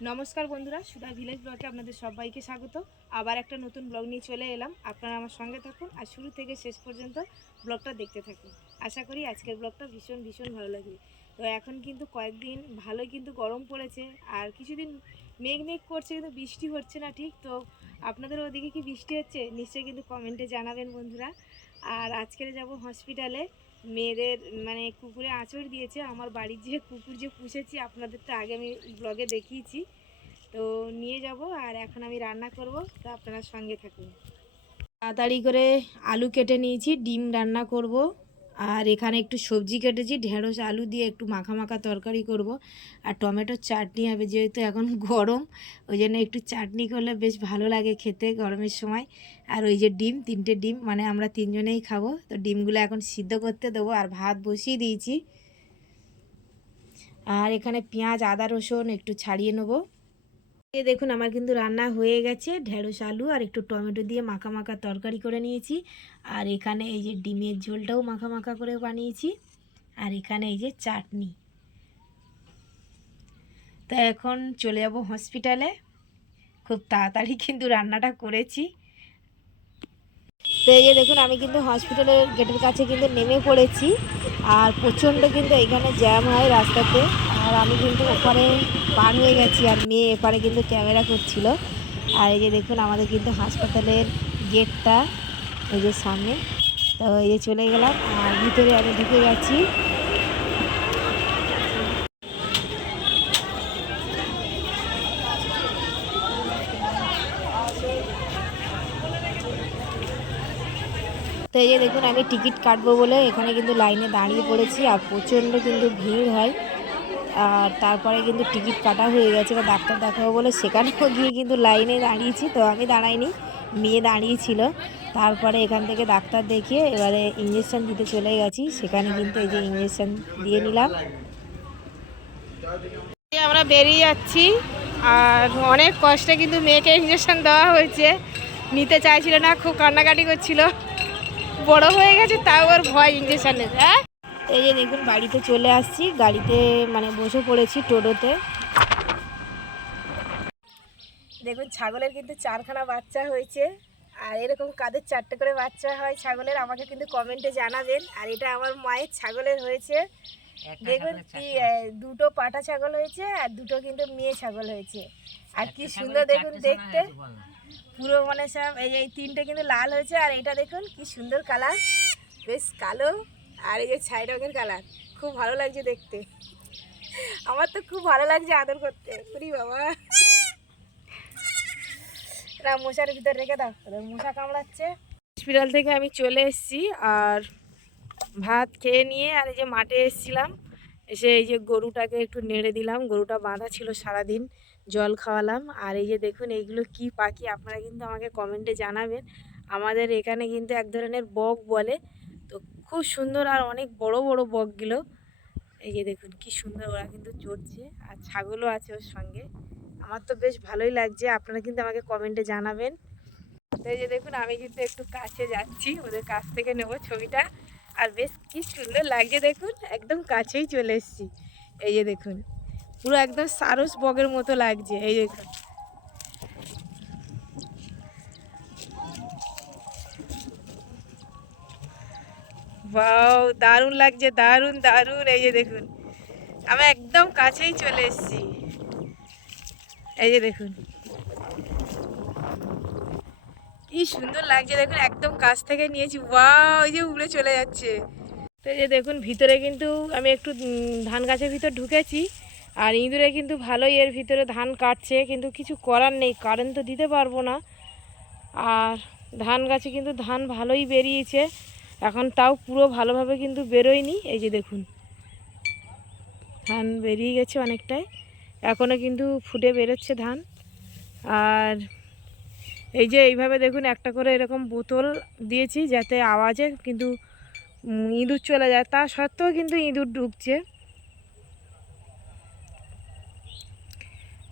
নমস্কার বন্ধুরা, সুধা ভিলেজ ব্লগে আপনাদের সবাইকে স্বাগত। আবার একটা নতুন ব্লগ নিয়ে চলে এলাম। আপনারা আমার সঙ্গে থাকুন আর শুরু থেকে শেষ পর্যন্ত ব্লগটা দেখতে থাকুন। আশা করি আজকের ব্লগটা ভীষণ ভীষণ ভালো লাগবে। তো এখন কিন্তু কয়েকদিন ভালোই কিন্তু গরম পড়েছে আর কিছুদিন মেঘ মেঘ করছে কিন্তু বৃষ্টি হচ্ছে না, ঠিক? তো আপনাদের ওদিকে কি বৃষ্টি হচ্ছে? নিশ্চয়ই কিন্তু কমেন্টে জানাবেন বন্ধুরা। আর আজকে যাব হসপিটালে মেয়েদের মানে কুকুরে আঁচড় দিয়েছে। আমার বাড়ির যে কুকুর যে পুষেছি, আপনাদের তো আগে আমি ব্লগে দেখিয়েছি। তো নিয়ে যাব আর এখন আমি রান্না করব, তো আপনারা সঙ্গে থাকুন। তাড়াতাড়ি করে আলু কেটে নিয়েছি, ডিম রান্না করব। আর এখানে একটু সবজি কেটেছি, ঢেঁড়স, আলু দিয়ে একটু মাখা মাখা তরকারি করব। আর টমেটোর চাটনি হবে যেহেতু এখন গরম, ওই জন্য একটু চাটনি করলে বেশ ভালো লাগে খেতে গরমের সময়। আর ওই যে ডিম, তিনটে ডিম মানে আমরা তিনজনেই খাব। তো ডিমগুলো এখন সিদ্ধ করতে দেবো আর ভাত বসিয়ে দিয়েছি। আর এখানে পেঁয়াজ, আদা, রসুন একটু ছাড়িয়ে নেব। এই দেখুন, আমার কিন্তু রান্না হয়ে গেছে। ঢেঁড়স, আলু আর একটু টমেটো দিয়ে মাখা মাখা তরকারি করে নিয়েছি। আর এখানে এই যে ডিমের ঝোলটাও মাখা মাখা করে বানিয়েছি। আর এখানে এই যে চাটনি। তা এখন চলে যাব হসপিটালে খুব তাড়াতাড়ি কিন্তু রান্নাটা করেছি। তো এই যে দেখুন, আমি কিন্তু হসপিটালের গেটের কাছে কিন্তু নেমে পড়েছি। আর প্রচণ্ড কিন্তু এখানে জ্যাম হয় রাস্তাতে। আর আমি কিন্তু ওপারে পার হয়ে গেছি আর মেয়ে এপারে কিন্তু ক্যামেরা করছিল। আর এই যে দেখুন আমাদের কিন্তু হাসপাতালের গেটটা, এই যে সামনে। তো এই যে চলে গেলাম আর ভিতরে আমি ঢুকে গেছি। তো এই যে দেখুন আমি টিকিট কাটবো বলে এখানে কিন্তু লাইনে দাঁড়িয়ে পড়েছি আর প্রচণ্ড কিন্তু ভিড় হয়। তারপরে কিন্তু টিকিট কাটা হয়ে গেছে বা ডাক্তার দেখাবো বলে সেখানেও গিয়ে কিন্তু লাইনে দাঁড়িয়েছি, তো আমি দাঁড়াইনি, মেয়ে দাঁড়িয়েছিল। তারপরে এখান থেকে ডাক্তার দেখিয়ে এবারে ইঞ্জেকশান দিতে চলে গেছি, সেখানে কিন্তু এই যে ইঞ্জেকশান দিয়ে নিলাম। আমরা বেরিয়ে যাচ্ছি, আর অনেক কষ্টে কিন্তু মেয়েকে ইঞ্জেকশান দেওয়া হয়েছে, নিতে চাইছিল না, খুব কান্নাকাটি করছিল। বড় হয়ে গেছে, তাও ওর ভয় ইঞ্জেকশনের হ্যাঁ? এই যে দেখুন বাড়িতে চলে আসছি। গাড়িতে মানে বসে পড়েছি টোটোতে। দেখুন ছাগলের কিন্তু চারখানা বাচ্চা হয়েছে। আর এরকম কাদের চারটে করে বাচ্চা হয় ছাগলের আমাকে কিন্তু কমেন্টে জানাবেন। আর এটা আমার মায়ের ছাগলের হয়েছে। দেখুন কি দুটো পাটা ছাগল হয়েছে আর দুটো কিন্তু মেয়ে ছাগল হয়েছে। আর কি সুন্দর দেখুন দেখতে। পুরো মানে সব এই তিনটে কিন্তু লাল হয়েছে। আর এটা দেখুন কি সুন্দর কালার। বেশ কালো। আর এই যে ছাই রঙের কালার, খুব ভালো লাগছে দেখতে। আমার তো খুব ভালো লাগছে আদর করতে। পুরি বাবা। না মশার ভিতরে রেখে দাও। মশা কামড়াচ্ছে। হসপিটাল থেকে আমি চলে এসেছি আর ভাত খেয়ে নিয়ে আর এই যে মাঠে এসেছিলাম। এসে এই যে গরুটাকে একটু নেড়ে দিলাম। গরুটা বাঁধা ছিল সারাদিন। জল খাওয়ালাম। আর এই যে দেখুন, এইগুলো কি পাখি, আপনারা কিন্তু আমাকে কমেন্টে জানাবেন। আমাদের এখানে কিন্তু এক ধরনের বক বলে। খুব সুন্দর আর অনেক বড় বড় বকগুলো। এই যে দেখুন কি সুন্দর ওরা কিন্তু চড়ছে আর ছাগলও আছে ওর সঙ্গে। আমার তো বেশ ভালোই লাগছে, আপনারা কিন্তু আমাকে কমেন্টে জানাবেন। এই যে দেখুন, আমি কিন্তু একটু কাছে যাচ্ছি, ওদের কাছ থেকে নেব ছবিটা। আর বেশ কি সুন্দর লাগছে দেখুন, একদম কাছেই চলে এসেছি। এই যে দেখুন, পুরো একদম সারস বগের মতো লাগছে, এই দেখুন। বাও দারুণ লাগছে, দারুণ দারুণ। এই যে দেখুন, আমি একদম কাছেই চলে এসেছি। এই যে দেখুন, কি সুন্দর লাগছে, দেখুন, একদম কাছ থেকে নিয়েছি। ওয়া ওই যে উড়ে চলে যাচ্ছে। তো এই যে দেখুন, ভিতরে কিন্তু আমি একটু ধান গাছের ভিতর ঢুকেছি, আর ইঁদুরে কিন্তু ভালোই এর ভিতরে ধান কাটছে, কিন্তু কিছু করার নেই কারেন্ট তো দিতে পারব না। আর ধান গাছে কিন্তু ধান ভালোই বেরিয়েছে। এখন তাও পুরো ভালোভাবে কিন্তু বেরোয়নি। এই যে দেখুন, ধান বেরিয়ে গেছে অনেকটাই। এখনও কিন্তু ফুটে বেরোচ্ছে ধান। আর এই যে এইভাবে দেখুন, একটা করে এরকম বোতল দিয়েছি যাতে আওয়াজে কিন্তু ইঁদুর চলে যায়। তা সত্ত্বেও কিন্তু ইঁদুর ঢুকছে।